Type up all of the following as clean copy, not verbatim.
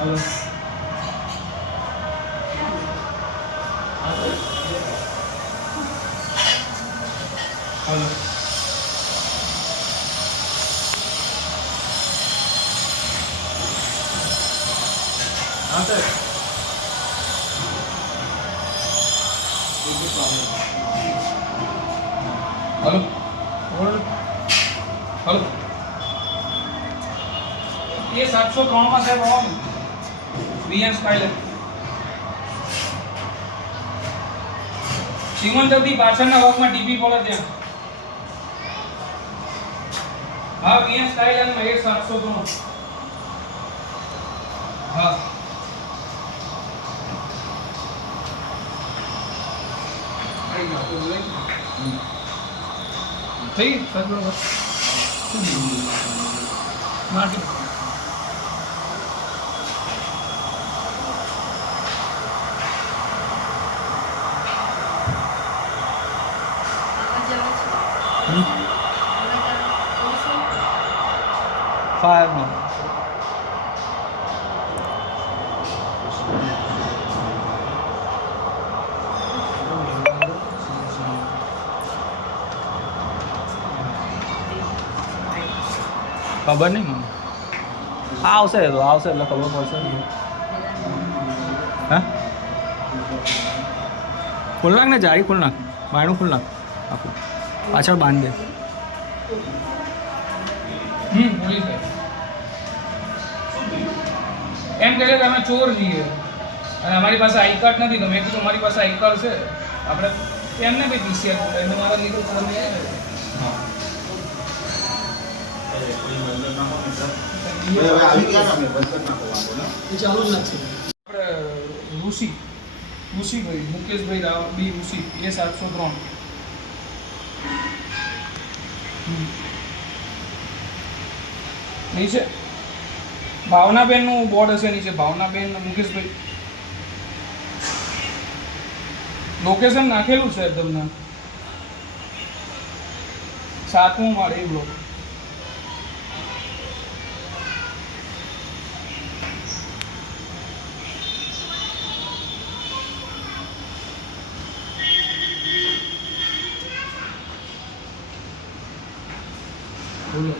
Hello hello हाँ sir hello hello ये 703 માં સાહેબ આવો વીએન સ્ટાઇલર સિમંતવથી પાછળના ભાગમાં ડીપી પડે ત્યાં હા વીએન સ્ટાઇલરમાં એ 703 હા થઈ સર બરોબર માટી ફાયર નો ખબર નહીં મને આવશે તો આવશે એટલે ખબર પડશે ને હા ખોલ નાખ ને જારી ખોલ નાખ બાયણું ખોલ નાખ આખું પાછળ બાંધ દે પોલીસ એમ કહે કે અમે ચોર છીએ અને અમારી પાસે આઈ કાર્ડ નથી તો મેં કીધું અમારી પાસે આઈ કાર્ડ છે આપણે એમને બી પીસીઆર બોલે એટલે મારા લીધું તમે હા ઋષિભાઈ મુકેશભાઈ રાવ બી ઋષિ એ 703 નીચે ભાવનાબેનનું બોર્ડ હશે નીચે ભાવનાબેન મુકેશભાઈ લોકેશન નાખેલું છે તમને 7મો માળ એ બ્લોક બોલો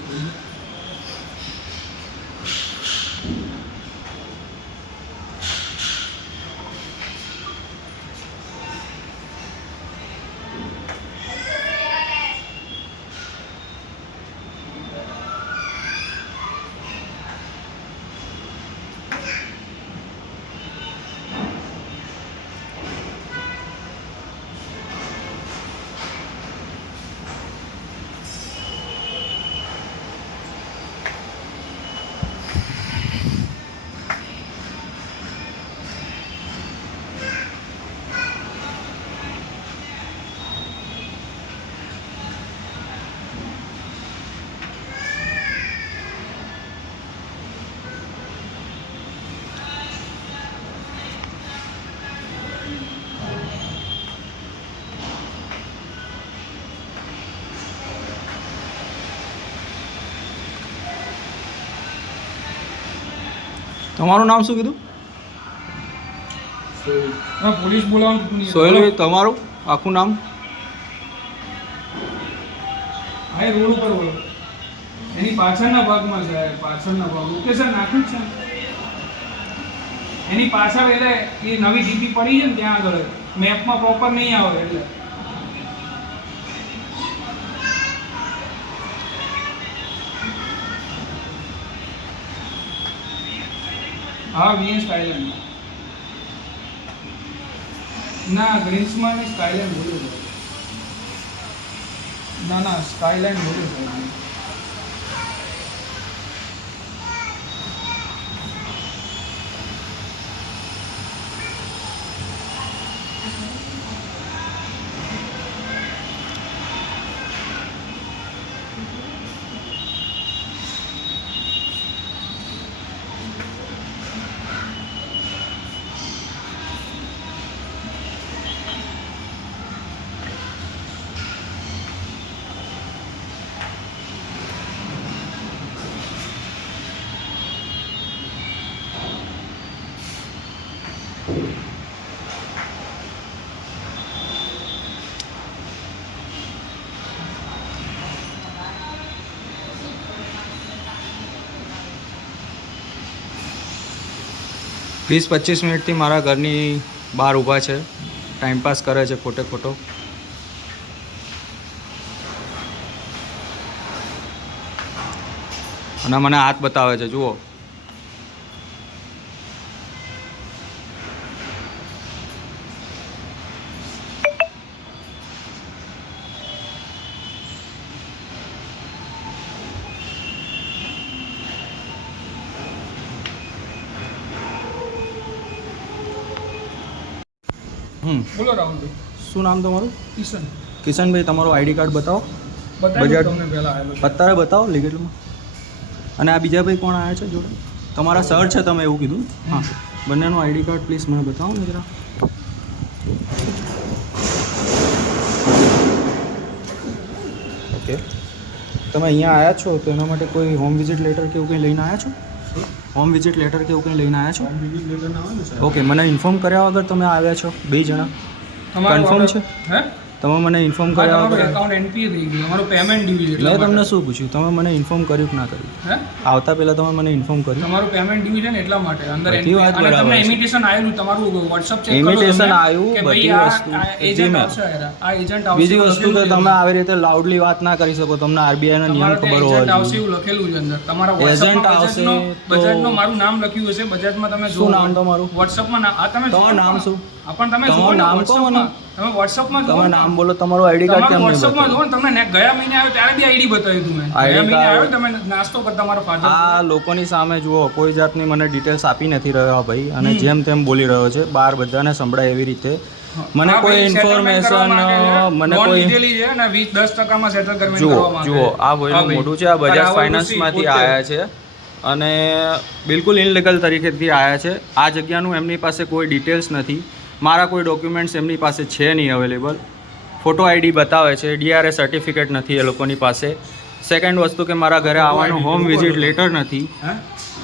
તમારું નામ શું કીધું પોલીસ બોલાવવાનું સોહેલ તમારું આખું નામ હા રોડ ઉપર બોલો એની પાછળના ભાગમાં છે પાછળના ભાગ લોકેશન નાખ્યું છે એની પાછળ એટલે એ નવી ડીપી પડી છે ને ત્યાં આગળ મેપમાં પ્રોપર નહીં આવે એટલે હા વીએન સ્કાયલેન્ડ ના ગ્રીન્સમાં ને સ્કાયલેન્ડ બોલ્યું ના સ્કાયલેન્ડ બોલ્યું 20-25 મિનિટથી મારા ઘરની બહાર ઊભા છે, ટાઈમપાસ કરે છે ખોટે ખોટો. અને મને હાથ બતાવે છે, જુઓ. બોલો રાહુલભાઈ. શું નામ તમારું? કિશન. કિશનભાઈ, તમારું આઈડી કાર્ડ બતાવો. બજાજ તમને પહેલા આવેલો છે. અત્યારે બતાવો લીગલમાં. અને આ બીજા ભાઈ કોણ આવ્યા છે જોડે? તમારા સર છે, તમે એવું કીધું. હા, બંનેનું આઈડી કાર્ડ પ્લીઝ મને બતાવો ને જરા. ઓકે, તમે અહીંયા આવ્યા છો તો એના માટે કોઈ હોમ વિઝિટ લેટર કે એવું કંઈ લઈને આવ્યા છો? હોમ વિઝિટ લેટર કે એવું કંઈ લઈને આવ્યા છો? ઓકે, મને ઇન્ફોર્મ કર્યા વગર તમે આવ્યા છો 2 જણા? કન્ફર્મ છે? હે? તમે મને ઇન્ફોર્મ કર્યા વગર? એકાઉન્ટ એનપીએ થઈ ગયું, અમારું પેમેન્ટ ડ્યુ છે. મેં તમને શું પૂછ્યું? તમે મને ઇન્ફોર્મ કર્યું કે ના કર્યું? હે? આવતા પહેલા તમે મને ઇન્ફોર્મ કર્યું? તમારું પેમેન્ટ ડ્યુ છે ને એટલા માટે અંદર બધી વાત અને બરાબર તમને છે. ઇન્વિટેશન આવેલું, તમારું WhatsApp ચેક કરો. Invitation આવ્યું, કે બધી ભાઈ વસ્તુ. આ જી એજન્ટ મેમ. આવશે, આ એજન્ટ આવશે. બીજી વસ્તુ કે તમે આવી રીતે લાઉડલી વાત ના કરી શકો, તમને આરબીઆઈ ના નિયમ ખબર હોવા એજન્ટ આવશે જોઈએ. એવું લખેલું છે અંદર. તમારા Agent WhatsApp આવશે માં તો- બજાજનું મારું નામ લખ્યું હશે, બજાજમાં તમે શું નામ તમારું? WhatsApp માં આ તમે તમારું નામ શું? આ પણ તમે તમારું જુઓ ને નામ કહો WhatsApp મને. માં. તમે WhatsApp માં જુઓ તમે ને. નામ બોલો, તમારું આઈડી કાર્ડ કેમ તમારું નહીં WhatsApp માં બતાવ્યું? જુઓ ને, તમને ગયા મહિને આવ્યો ત્યારે બી આઈડી બતાવ્યું હતું મેં. ID ગયા મહિને કાર્ડ. આવ્યો તમે નાસ્તો કરતા તમારા ફાધર. આ લોકોની સામે જુઓ, કોઈ જાતની મને ડિટેલ્સ આપી નથી રહ્યો આ ભાઈ, અને જેમ તેમ બોલી રહ્યો છે, બહાર બધાને સંભળાય એવી રીતે. મને કોઈ ઇન્ફોર્મેશન, મને કોઈ લીધેલી છે અને 10% સેટલમેન્ટ જુઓ કરવા માંગે જુઓ, છે. આ ભાઈનું મોઢું છે, આ બજાજ ફાઇનાન્સમાંથી આવ્યા છે અને બિલકુલ ઇનલીગલ તરીકેથી આવ્યા છે. આ જગ્યાનું એમની પાસે કોઈ ડિટેલ્સ નથી, મારા કોઈ ડોક્યુમેન્ટ્સ એમની પાસે છે નહીં અવેલેબલ. ફોટો આઈડી બતાવે છે, ડીઆરએ સર્ટિફિકેટ નથી એ લોકોની પાસે. સેકન્ડ વસ્તુ કે મારા ઘરે આવવાનું હોમ વિઝિટ લેટર નથી, હે?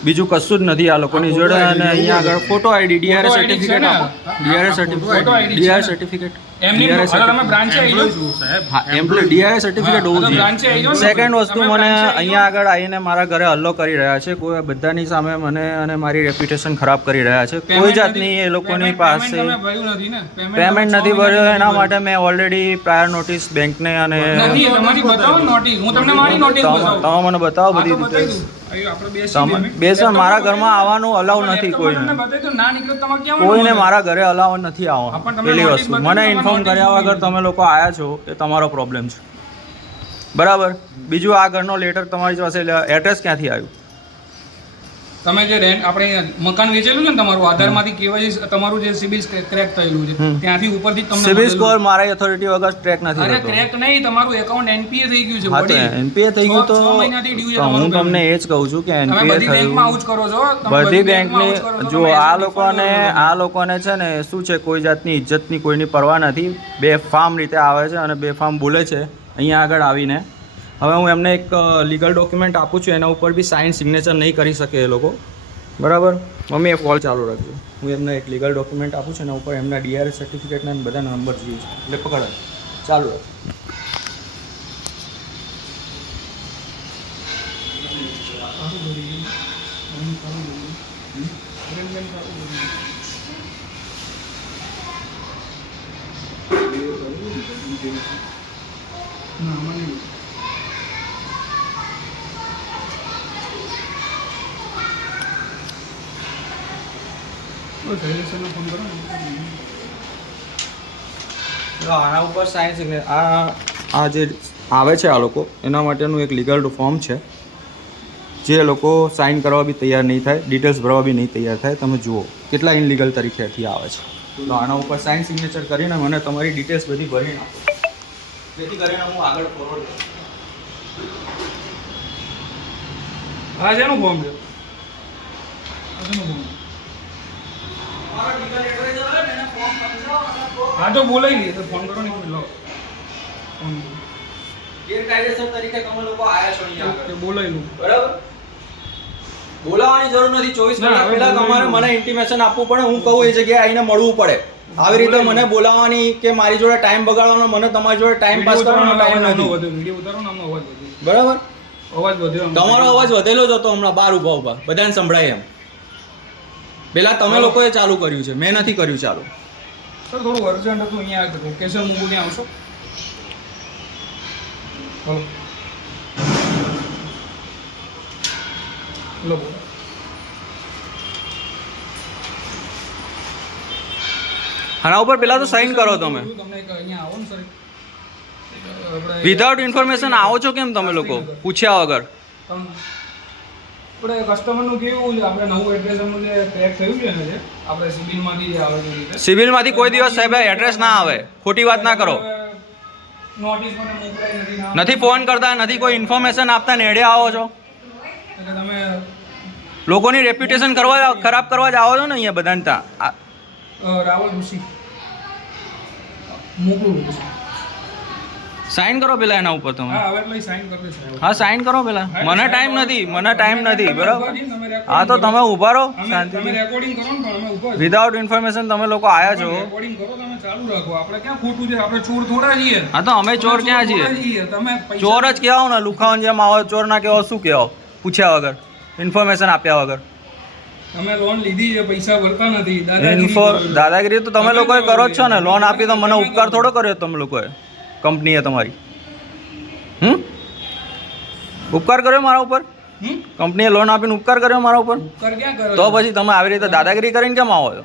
બીજું કશું જ નથી આ લોકોની જોડે. અને અહીંયા આગળ photo ID, ડીઆરએ Photo ID certificate છે ને? આપો. ડીઆરએ Photo ID સર્ટિફિકેટ, છે ડીઆરએ ને? સર્ટિફિકેટ, એમની DRS હાલો તમે બ્રાન્ચે આવી જાઓ. હા, એમ્પ્લોય ડીઆરએ સર્ટિફિકેટ હા, હોવું તો branch એ આવી જાઓ જોઈએ. ને. સેકન્ડ વસ્તુ, તમે મને branch એ આવી અહીંયા આગળ આવીને મારા ઘરે હલ્લો કરી રહ્યા છે, કોઈ બધાની સામે મને અને મારી રેપ્યુટેશન ખરાબ કરી રહ્યા છે. કોઈ જાતની એ લોકોની પાસે તમે ભર્યું નથી ને? પેમેન્ટ નથી ભર્યો, એના માટે મેં ઓલરેડી પ્રાયર નોટિસ બેંકને અને નથી, તમારી બતાવો નોટિસ. હું તમને મારી નોટિસ બતાવું. તમે મને બતાવો આ તો બધી બતાવી ડિટેલ્સ. દઉં. અહીં આપણે બેસીએ તમે અમે. બેસો, મારા laptop ઘરમાં આવવાનું અલાઉ આપણે નથી laptop કોઈને. તમને બતાવી દઉં, ના નીકળે તો તમારે ક્યાં કોઈને આવવાનું? મારા ઘરે અલાવ નથી હા, આવવાનું. પણ તમે પેલી notice વસ્તુ, બતાવી, મને તમારે ઇન્ફોર્મ notice કર્યા વગર બતાવી. તમે લોકો આવ્યા છો એ તમારો પ્રોબ્લેમ છે, બરાબર. બીજું, આ ઘરનો લેટર તમારી પાસે એડ્રેસ ક્યાંથી આવ્યું? તમે જે રેન્ટ આપણે મકાન વેચેલું છે ને તમારું, આધારમાંથી કેવાયસી તમારું જે સિબિલ ક્રેક થયેલું છે ત્યાંથી ઉપરથી જ તમને સિવિલ મળેલું. સ્કોર મારા ઓથોરિટી વગર ટ્રેક નથી અરે થતો. ક્રેક નહીં, તમારું એકાઉન્ટ એનપીએ થઈ ગયું છે. હા, તો વડી. એનપીએ થઈ ગયું તો 6 મહિનાથી due છે તો હું તમારું તમને payment. એ જ કહું છું કે તમે એનપીએ બધી બેંકમાં આવું જ થયું. કરો છો. તમે બધી બેંકમાં બેંકની આવું જ કરો છો. જો તમે આ SBI લોકોને છે ને શું છે, કોઈ જાતની ઇજ્જતની કોઈની પરવા નથી. બેફામ રીતે આવે છે અને બેફામ બોલે છે અહીંયા આગળ આવીને. હવે હું એમને એક લીગલ ડોક્યુમેન્ટ આપું છું, એના ઉપર બી સાઇન સિગ્નેચર નહીં કરી શકે એ લોકો, બરાબર. મમ્મી એ કોલ ચાલુ રાખજો. હું એમને એક લીગલ ડોક્યુમેન્ટ આપું છું, એના ઉપર એમના ડીઆરએસ સર્ટિફિકેટના બધા નંબર જોઈએ છે, એટલે પકડાય. ચાલુ રાખો. ના, મને નહીં. બસ, એલેક્સનને ફોન કરો ને. તો આના ઉપર સાઇન સિગ્નેચર આ જે આવે છે આ લોકો, એના માટેનું એક લીગલ ફોર્મ છે, જે લોકો સાઇન કરવા બી તૈયાર નહીં થાય, ડિટેલ્સ ભરવા બી નહીં તૈયાર થાય. તમે જુઓ કેટલા ઇનલીગલ તરીકેથી આવે છે. તો આના ઉપર સાઇન સિગ્નેચર કરીને મને તમારી ડિટેલ્સ બધી ભરીને આપો, જેથી કરીને હું આગળ ફોરવર્ડ કરું. આ શેનું ફોર્મ છે? આ શેનું ફોર્મ? તમારો લીગલ એડવાઇઝર હોય ને એને ફોર્મ સમજાવો અને કહો હા તો બોલાવી લઈએ, તો ફોન કરો ને લો ફોન. ગેરકાયદેસર તરીકે તમે લોકો આવ્યા છો અહીંયા ઓકે, આગળ, બોલાવી લઉં. બરાબર. બોલાવવાની જરૂર નથી. 24 ના, કલાક હવે પહેલા તમારે બોલાવી મને ઇન્ટિમેશન આપવું પડે, હું કહું એ જગ્યાએ આવીને મળવું પડે. આવી રીતે મને બોલાવવાની કે મારી જોડે ટાઈમ બગાડવાનો, મને તમારી જોડે ટાઈમ પાસ કરવાનો ટાઈમ નથી, વિડીયો ઉતારો ને આમનો અવાજ વધ્યો. બરાબર. અવાજ વધ્યો આમ. તમારો અવાજ વધેલો જ હતો હમણાં બહાર ઊભા ઊભા, બધાને સંભળાય એમ. પેલા તમે લોકોએ ચાલુ કર્યું છે, મેં નથી કર્યું ચાલુ. સર થોડું અર્જન્ટ હતું, અહીંયા લોકેશન મૂકું ત્યાં આવશો? બોલો બોલો બોલો. આના ઉપર પેલા તો સાઇન કરો તમે. તમને એક અહીંયા આવો ને સર, આપણે વિધાઉટ ઇન્ફોર્મેશન આવો છો કેમ તમે લોકો પૂછ્યા વગર? આપણે કસ્ટમરનું કેવું છે, આપણે નવું એડ્રેસ એમનું જે ક્રેક થયું છે ને, જે આપણે સિબિલમાંથી જે આવે છે એ રીતે સિવિલમાંથી કોઈ દિવસ સાહેબ એડ્રેસ ના આવે, ખોટી વાત ના કરો. નોટિસ મને મોકલાઈ નથી ના નથી ફોન કરતા, નથી કોઈ ઇન્ફોર્મેશન આપતા, નેડે આવો છો. એટલે તમે લોકોની રેપ્યુટેશન ખરાબ કરવા જ આવો છો ને અહીંયા બધાને ત્યાં. રાવલ ઋષિ મોકલું છું. સાઇન કરો પેલા એના ઉપર તમે. હા હવે એટલે સાઇન કરી દઈશ. હા સાઇન કરો પેલા. મને ટાઈમ નથી બરાબર. હા તો તમે ઊભા રહો તમે શાંતિથી. રેકોર્ડિંગ કરો ને, પણ અમે ઉપર વિધાઉટ ઇન્ફોર્મેશન તમે લોકો આવ્યા છો. રેકોર્ડિંગ કરો, તમે ચાલુ રાખો. આપણે ક્યાં ખોટું છે? આપણે ચોર થોડા છીએ. હા તો અમે ચોર ક્યાં છીએ? તમે પૈસા ચોર જ કહેવાઓ ને, લુખાવન જેમ આવો ચોર ના કહેવાઓ. શું કહેવાઓ પૂછ્યા વગર, ઇન્ફોર્મેશન આપ્યા વગર? તમે લોન લીધી છે, પૈસા ભરતા નથી, દાદાગીરી કરો છો. દાદાગીરી તો તમે લોકોએ કરો જ છો ને. લોન આપી તો મને ઉપકાર થોડો કર્યો તમે લોકોએ, કંપનીએ તમારી. ઉપકાર કર્યો મારા ઉપર? કંપનીએ લોન આપીને ઉપકાર કર્યો મારા ઉપર? કર ક્યાં કરો તો છો? પછી તમે આવી રીતે દાદાગીરી કરીને કેમ આવો છો?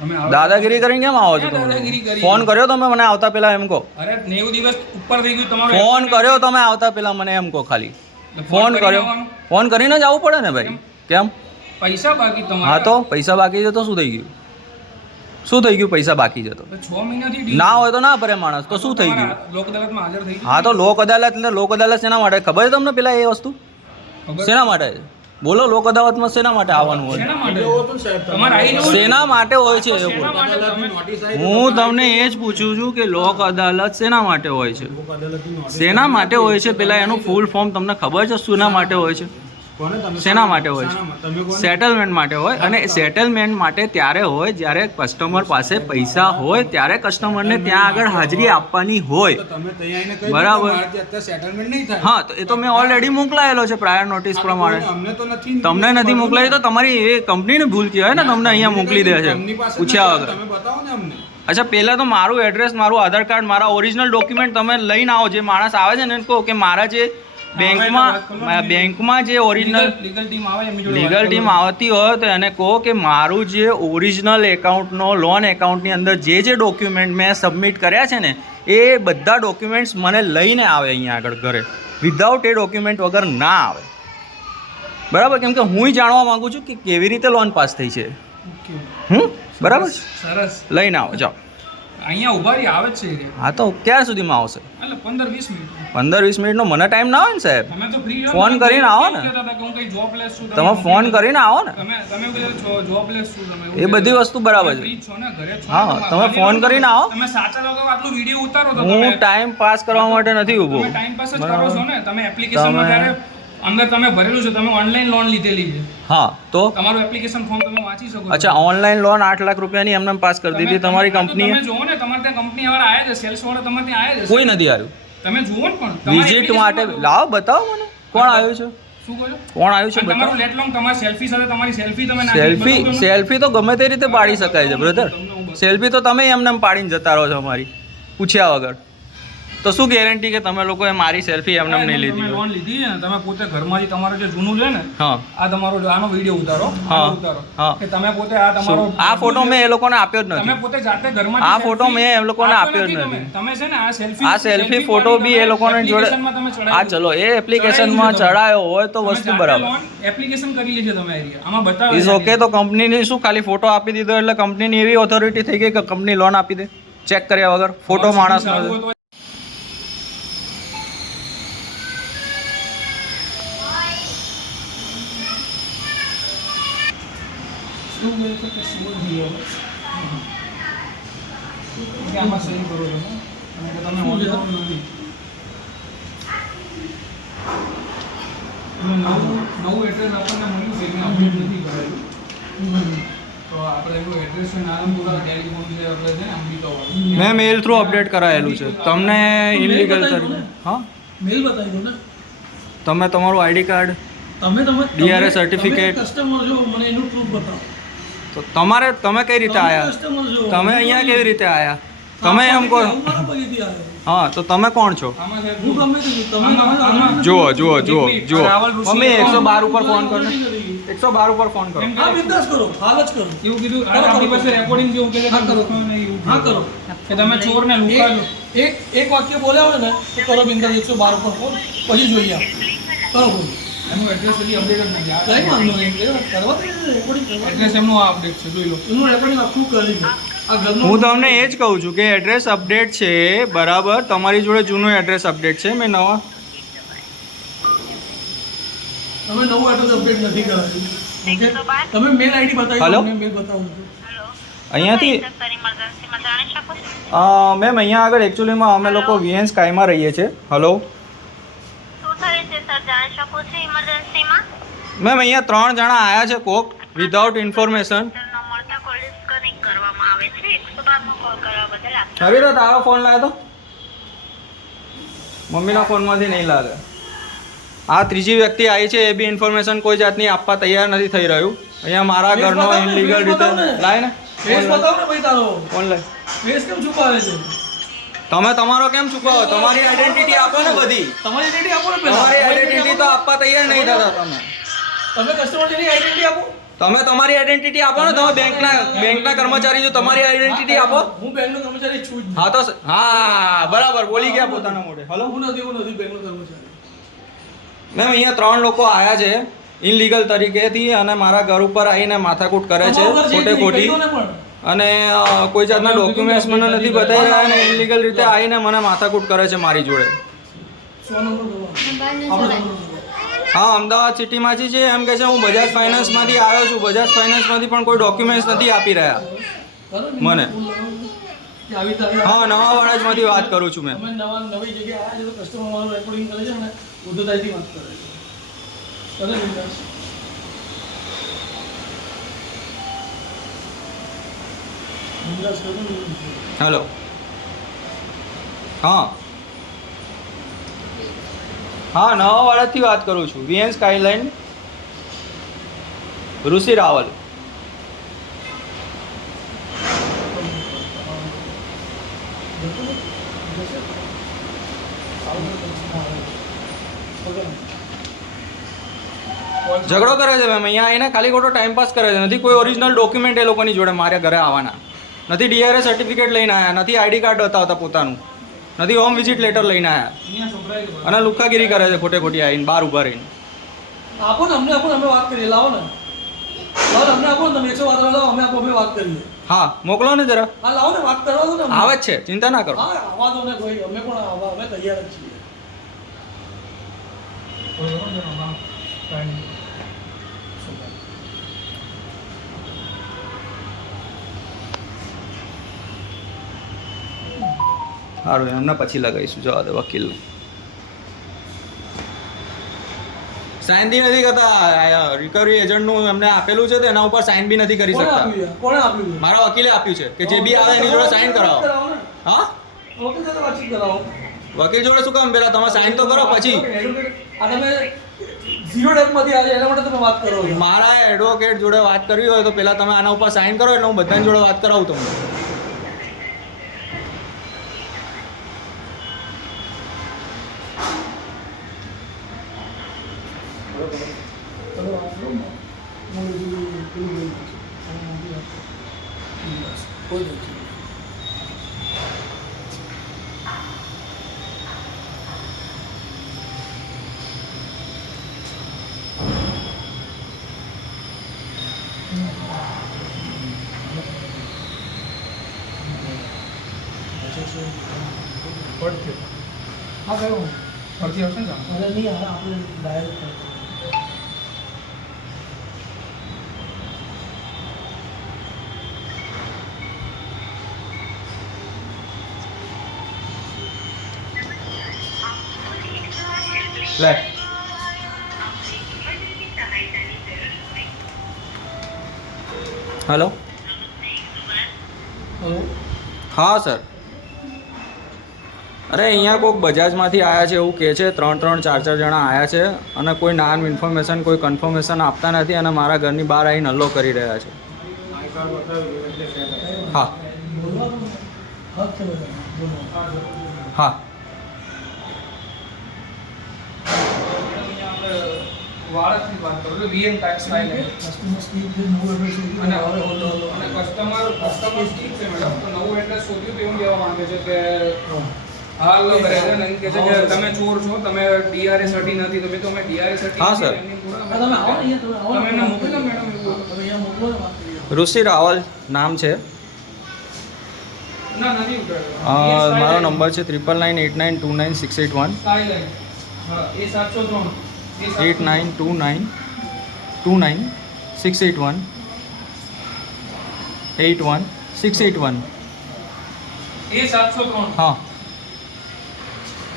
તમે આવો. દાદાગીરી કરીને કેમ આવો છો ક્યાં તમે? દાદાગીરી કરી? ફોન કર્યો તમે મને આવતા પહેલા એમ કહો. અરે 90 દિવસ ઉપર થઈ ગયું તમારો. ફોન કર્યો તમે આવતા પહેલા મને એમ કહો ખાલી. ફોન કરીને કર્યો, આવવાનું. ફોન કરીને જ આવવું પડે ને ભાઈ. કેમ? પૈસા બાકી તમારા. હા તો પૈસા બાકી છે તો શું થઈ ગયું? શું થઈ ગયું? પૈસા બાકી છે તો 6 મહિનાથી deal. ના હોય તો ના ભરે માણસ, તો શું થઈ ગયું? તમારા લોક અદાલતમાં હાજર થઈ ગયું. હા તો લોક અદાલત એટલે લોક અદાલત શેના માટે ખબર છે તમને? પેલા એ વસ્તુ ખબર? શેના માટે છે? બોલો, લોક અદાલતમાં શેના માટે આવવાનું હોય? શેના માટે? તમારે આવી જવું છે? શેના માટે હોય છે એ શેના બોલો. માટે તમે? હું તમને એ જ પૂછું છું કે લોક અદાલત શેના માટે હોય છે? શેના માટે હોય છે? પેલા એનું ફૂલ ફોર્મ તમને ખબર છે શેના માટે હોય છે? શેના માટે હોય છે? સેટલમેન્ટ માટે હોય. અને સેટલમેન્ટ માટે ત્યારે હોય જ્યારે કસ્ટમર પાસે પૈસા હોય, ત્યારે કસ્ટમરને ત્યાં આગળ હાજરી આપવાની હોય. બરાબર. હા તો એ તો મેં ઓલરેડી મોકલાયેલો છે પ્રાયર નોટિસ પ્રમાણે. તમને નથી મોકલાવી તો તમારી એ કંપનીની ભૂલ કહેવાય ને, તમને અહીંયા મોકલી દે છે પૂછ્યા વગર. અચ્છા પહેલાં તો મારું એડ્રેસ, મારું આધાર કાર્ડ, મારા ઓરિજિનલ ડોક્યુમેન્ટ તમે લઈને આવો. જે માણસ આવે છે ને એને કહો કે મારા જે બેંકમાં જે ઓરિજિનલ લીગલ ટીમ આવે એમની જોડે લીગલ વાત ટીમ કરો. આવતી હોય તો એને કહો કે મારું જે ઓરિજિનલ એકાઉન્ટનો લોન એકાઉન્ટની અંદર જે ડોક્યુમેન્ટ મેં સબમિટ કર્યા છે ને એ બધા ડોક્યુમેન્ટ્સ મને લઈને આવે અહીંયા આગળ ઘરે. વિધાઉટ એ ડોક્યુમેન્ટ વગર ના આવે. બરાબર? કેમ કે હું જાણવા માંગુ છું કે કેવી રીતે લોન પાસ થઈ છે. Okay. બરાબર? સરસ. લઈને આવો જાઓ. અહીંયા ઉભા રહી આવે જ છે એ. હા તો ક્યાં સુધીમાં આવશે? એટલે 15-20 મિનિટ. 15-20 મિનિટનો મને ટાઈમ ના હોય ને સાહેબ. તમે તો ફ્રી ફોન કરીને આવો ને. હું કઈ જોબલેસ છું. તમે ફોન કરીને આવો ને. તમે છો જોબલેસ છું તમે. એ બધી વસ્તુ બરાબર છે. ફ્રી છો ને, ઘરે છો. હા, તમે ફોન કરીને આવો. તમે સાચા લોકો આટલું વિડિયો ઉતારો તો હું ટાઈમ પાસ કરવા માટે નથી ઊભો. તમે ટાઈમ પાસ જ કરો છો ને. તમે એપ્લિકેશનમાં ત્યારે અંદર તમે ભરેલું છે, તમે ઓનલાઈન લોન લીધેલી છે. હા તો તમારું એપ્લિકેશન ફોર્મ તમે વાંચી શકો છો. અચ્છા, ઓનલાઈન લોન 8 લાખ રૂપિયાની એમને પાસ કરી દીધી તમારી કંપનીએ? તમે જુઓ ને, તમારે ત્યાં કંપની વાળા આયા છે, સેલ્સ વાળા તમારે ત્યાં આયા છે. કોઈ નથી આવ્યું તમે જુઓ ને પણ વિઝિટ માટે. લાવો બતાવો મને કોણ આવ્યું છે. શું કહો છો? કોણ આવ્યું છે અને તમારું બતાવો. લેટ લોંગ તમારી સેલ્ફી સાથે તમારી સેલ્ફી તમે નાખી સેલ્ફી બતાવો તો. સેલ્ફી તો ગમે તે રીતે પાડી શકાય છે બ્રધર. સેલ્ફી તો તમે એમને એમ પાડીને જતા રહો છો અમારી પૂછ્યા વગર. તો શું ગેરંટી કે તમે લોકોએ મારી સેલ્ફી એમને એમ નહીં લીધી તમે હોય? લોન લીધી છે ને, તમે પોતે ઘરમાંથી તમારું જે જૂનું છે ને, હા આ તમારો આનો વિડિયો ઉતારો. હા. આનો ઉતારો હા. કે તમે પોતે આ તમારો આ ફોટો મેં એ લોકોને આપ્યો જ તમે નથી. પોતે જાતે ઘરમાં આ ફોટો મેં એ લોકોને આપ્યો જ નથી. તમે છે ને આ સેલ્ફી આ સેલ્ફી ફોટો બી એ લોકોને જોડે. હા ચલો, એ એપ્લિકેશનમાં ચડાયો હોય તો વસ્તુ બરાબર. એપ્લિકેશન કરી લીધી તમે એરિયા આમાં બતાવે ઇઝ ઓકે. તો કંપનીની શું ખાલી ફોટો આપી દીધો એટલે કંપનીની એવી ઓથોરિટી થઈ ગઈ કે કંપની લોન આપી દે ચેક કર્યા વગર? ફોટો માણસનો આમાં સહી કરો તમે અને કે તમે ઓળખો નથી. અને નવું એડ્રેસ આપણને મળ્યું છે કે અપડેટ નથી કરેલું. તો આપણે એવું એડ્રેસ છે નારણપુરા ટેલિફોન છે આપણે છે ને અંબિકાવાળું. મેં મેલ થ્રુ અપડેટ કરાયેલું છે. તમને ઇલીગલ તરીકે હા મેલ બતાવી દો ને. તમે તમારું આઈડી કાર્ડ, તમે DRS certificate. કસ્ટમર જો મને એનું પ્રૂફ બતાવો. તો તમે કઈ રીતે આવ્યા? કસ્ટમર છો તમે અહીંયા કેવી રીતે આવ્યા? તમે એમ કહો. હું મારા પગેથી આવ્યો. હા, તો તમે કોણ છો? આમાં સાહેબ હું ગમે તે છું. તમે જુઓ. રાવલ ઋષિ મમ્મી 112 ઉપર ફોન કરો. નથી. 112 ઉપર ફોન કરો. એમ હા બિંદાસ કરો, હાલ જ કરો. એવું કીધું કરો, આપણી કરો. પાસે રેકોર્ડિંગ જેવું કે હા, કરો. હા કરો. કે તમે ચોર ને લુકા છો. એક વાક્ય બોલ્યા હોય ને તો કરો બિંદાસ 112 પર ફોન, પછી જોઈએ આપણે. કરો બોલો. એનું એડ્રેસ હજી અપડેટ જ નથી કઈ આ વાંધો નહીં, કરવા દે, રેકોર્ડિંગ કરવા દે. એડ્રેસ એમનું આ અપડેટ છે જોઈ લો. એનું રેકોર્ડિંગ આખું કરી દે. આ ઘરનું હું તમને એ જ કહું છું કે એડ્રેસ અપડેટ છે, બરાબર. તમારી જોડે જૂનું એડ્રેસ અપડેટ છે. મેં નવા તમે નવું એડ્રેસ અપડેટ નથી કરાવ્યું. ઓકે, તમે મેલ આઈડી બતાવી Hello? દો, મેલ બતાવું છું. અહીંયાથી મેમ અહીંયા આગળ એકચ્યુઅલીમાં અમે લોકો વીએન સ્કાયમાં રહીએ છીએ. હલો મેમ, અહીંયા 3 જણા આવ્યા છે કોક વિધાઉટ ઇન્ફોર્મેશન. હરી તો તારો ફોન લાવ્યો તો મમ્મીના ફોનમાંથી નહીં લાગે. આ ત્રીજી વ્યક્તિ આવી છે, એ બી ઇન્ફોર્મેશન કોઈ જાતની આપવા તૈયાર નથી થઈ રહ્યું. અહીંયા મારા Face ઘરનો બતાવો ને, ઇનલીગલ face રીતે બતાવો ને. લાય ને ફેસ બતાવો ને ભાઈ તારો. ફોન લાય. ફેસ કેમ છુપાવે છે? તમે તમારો કેમ ચૂકવો? તમારી આઈડેન્ટિટી આપો ને બધી. તમારી આઈડેન્ટિટી આપો ને પહેલા. તમારી આઈડેન્ટિટી તો આપવા તૈયાર નહીં થતા તમે. તમે કસ્ટમરની આઈડેન્ટિટી આપો. તમે તમારી આઈડેન્ટિટી આપો ને. તમે બેંકના કર્મચારી છો, તમારી આઈડેન્ટિટી આપો. હું બેંકનો કર્મચારી છું જ નહીં. હા તો હા, બરાબર બોલી ગયા પોતાના મોઢે. હલો હું નથી બેંકનો કર્મચારી. મેમ, અહીંયા 3 લોકો આવ્યા છે ઇનલીગલ તરીકેથી અને મારા ઘર ઉપર આવીને માથાકૂટ કરે છે તમારું ઘર છે જ નહીં, ખોટી કહી દો ને પણ. અને કોઈ જાતના ડોક્યુમેન્ટ્સ મને નથી બતાવી રહ્યા અને ઇનલીગલ રીતે આવીને મને માથાકૂટ કરે છે મારી જોડે. 100 નંબર દબાવો. આપણે નંબર દબાવો. હા, અમદાવાદ સિટીમાંથી છે. એમ કહે છે હું બજાજ ફાઇનાન્સમાંથી આવ્યો છું. બજાજ ફાઇનાન્સમાંથી પણ કોઈ ડોક્યુમેન્ટ્સ નથી આપી રહ્યા કરો ને, મને. ફૂલ લગાવો. કે આવી રીતે હા, નવા વાળાજમાંથી વાત કરું છું મેમ. અમે નવી જગ્યાએ આવ્યા છે તો કસ્ટમર મારું રેકોર્ડિંગ કરે છે ને ઉદ્ધતાઈથી વાત કરે છે. કરે બિંદાસ. બિંદાસ કરો ને. હલો હા નવા વાળાથી વાત કરું છું. વીએન સ્કાયલાઇન, ઋષિ રાવલ. ઝઘડો કરે છે મેમ. અહીંયા આવીને ખાલી ખોટો ટાઈમ પાસ કરે છે. નથી કોઈ ઓરિજિનલ ડોક્યુમેન્ટ એ લોકોની જોડે મારા ઘરે આવવાના. નથી ડીઆરએ સર્ટિફિકેટ લઈને આવ્યા, નથી આઈડી કાર્ડ બતાવતા પોતાનું, નથી હોમ વિઝિટ લેટર લઈને આવ્યા અહીંયા છોકરાએ તો અને લુખાગીરી કરે છે ખોટી આવીને બહાર ઊભા રહીને. આપો ને, અમને આપો ને, અમે વાત કરીએ. લાવો ને, અમને આપો ને, તમે 112 લાવો, અમે આપો, અમે વાત કરીએ. હા, મોકલો ને જરા. હા લાવો ને, વાત કરવા દો ને અમને. આવે જ છે, ચિંતા ના કરો. હા આવવા દો ને કોઈ, અમે પણ આવવા, અમે તૈયાર જ છીએ. સારું, એમને પછી લગાવીશું. જવા દે વકીલને. સાઇન બી નથી કરતા. રિકવરી એજન્ટનું એમને આપેલું છે તો એના ઉપર સાઇન બી નથી કરી કોણે શકતા. આપ્યું છે? કોણે આપ્યું છે? મારા વકીલે આપ્યું છે કે જે બી આવે એની જોડે સાઇન કરાવો. હા, વકીલ સાથે વાતચીત કરાવો. વકીલ જોડે શું કામ? પેલા તમે સાઇન તો કરો પછી. આ તમે ઝીરો ડેપમાંથી આવે એના માટે તમે વાત કરો છો. મારા એડવોકેટ જોડે વાત કરવી હોય તો પેલા તમે આના ઉપર સાઇન કરો એટલે હું બધાની જોડે વાત કરાવું તમને. ચલો આપો ને. હું પેલું બોલું છું. બસ, કોઈ નથી. હા કયો ફરતી આવશે ને કામ? અરે નહીં હારે આપણે ડાયરેક્ટ લે. હેલો. હલો. હા સર. અરે અહીંયા કોઈક બજાજમાંથી આવ્યા છે એવું કહે છે. 3-4 જણા આવ્યા છે અને કોઈ નામ ઇન્ફોર્મેશન કોઈ કન્ફર્મેશન આપતા નથી અને મારા ઘરની બહાર આવીને હલ્લો કરી રહ્યા છે. કાર્ડ બતાવ્યું એટલે સેટ થાય. હા બોલવાનું ને. હક છે બધા બોલો. હા અહીંયા આપણે વાળતની વાત કરું તો VN type style customer scheme છે નવું એડ્રેસ અને હવે હોલો અને કસ્ટમર ઠીક છે મેડમ તો નવું એડ્રેસ શોધ્યું તો એવું કહેવા માંગે છે કે હાલ પ્રેઝન્ટ એમ કહે છે કે તમે ચોર છો, તમે ડીઆરએ સર્ટી નથી, તો મેં તો અમે ડીઆરએ સર્ટી હા, સર. તમે આવો ને અહીંયા તમે આવો તમે એમને મોકલો મેડમ એવું. તમે અહીંયા મોકલો ને વાત કરીએ. ઋષિ રાવલ નામ છે. ના નથી ઉઠાડ્યો. મારો નંબર છે 9998929681 સ્કાયલાઇન. હા એ 703 8929299681 81681 એ 703. હા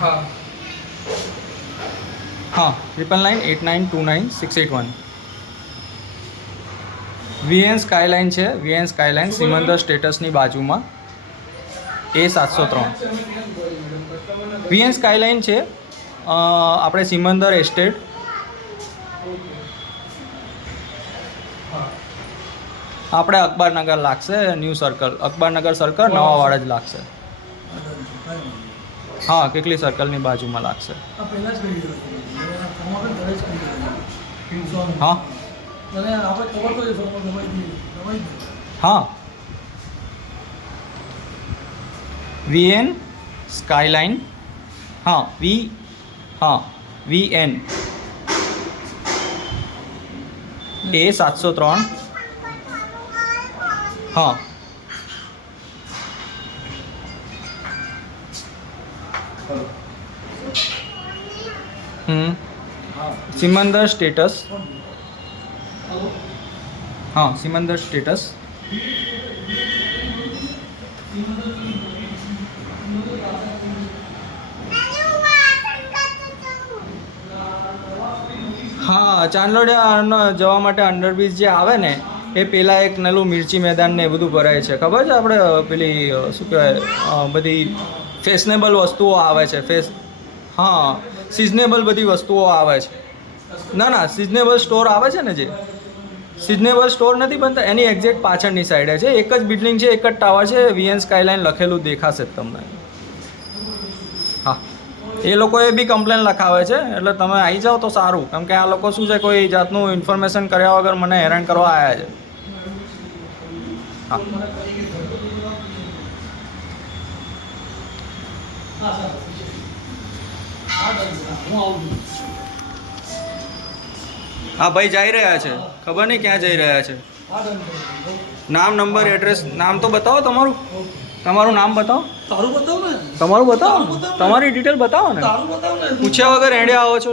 હા હા 9998929681 વીએન સ્કાયલાઇન છે. વીએન સ્કાયલાઇન સિમંદર સ્ટેટસની બાજુમાં A703 વીએન સ્કાયલાઇન છે. આપણે સિમંદર એસ્ટેટ આપણે અકબરનગર લાગશે. ન્યૂ સર્કલ અકબરનગર સર્કલ નવાવાડા જ લાગશે. આ ડન છે, કાંઈ વાંધો નહીં. હા કેટલી સર્કલની બાજુમાં લાગશે. આ પહેલાં જ કરી દીધું હવે આ ફોર્મ આપણે ઘરે જ કરી દીધું. હા અને આપણે ખબર તો એ ફોર્મ દબાઈ દઈએ. હા વીએન સ્કાયલાઇન. હા વીએન A703 હા સિમંદર સ્ટેટસ. હા સિમંદર સ્ટેટસ. હા ચાંદલોડિયા જવા માટે અંડરબ્રિજ જે આવે ને એ પેલા એક નલું મિર્ચી મેદાન ને એ બધું ભરાય છે. ખબર છે આપણે પેલી શું કહેવાય બધી ફેશનેબલ વસ્તુઓ આવે છે. હા સિઝનેબલ બધી વસ્તુઓ આવે છે. ના સિઝનેબલ સ્ટોર આવે છે ને, જે સિઝનેબલ સ્ટોર નથી બનતા એની એક્ઝેક્ટ પાછળની સાઈડે છે. એક જ બિલ્ડિંગ છે, એક જ ટાવર છે. વીએન સ્કાયલાઇન લખેલું દેખાશે જ તમને. હા એ લોકોએ બી કમ્પ્લેન લખાવે છે એટલે તમે આવી જાઓ તો સારું, કેમ કે આ લોકો શું છે કોઈ જાતનું ઇન્ફોર્મેશન કર્યા વગર મને હેરાન કરવા આવ્યા છે. હા હા સર હા ડન છે. હું આવું છું. હા ભાઈ જઈ રહ્યા છે, ખબર નહીં ક્યાં જઈ રહ્યા છે. હા ડન છે. નામ નંબર એડ્રેસ નામ તો બતાવો તમારું. તમારું નામ બતાવો. તારું બતાવ ને. તમારું બતાવો. તમારી ડિટેલ બતાવો ને. તારું બતાવ ને. પૂછ્યા વગર એડે આવો છો.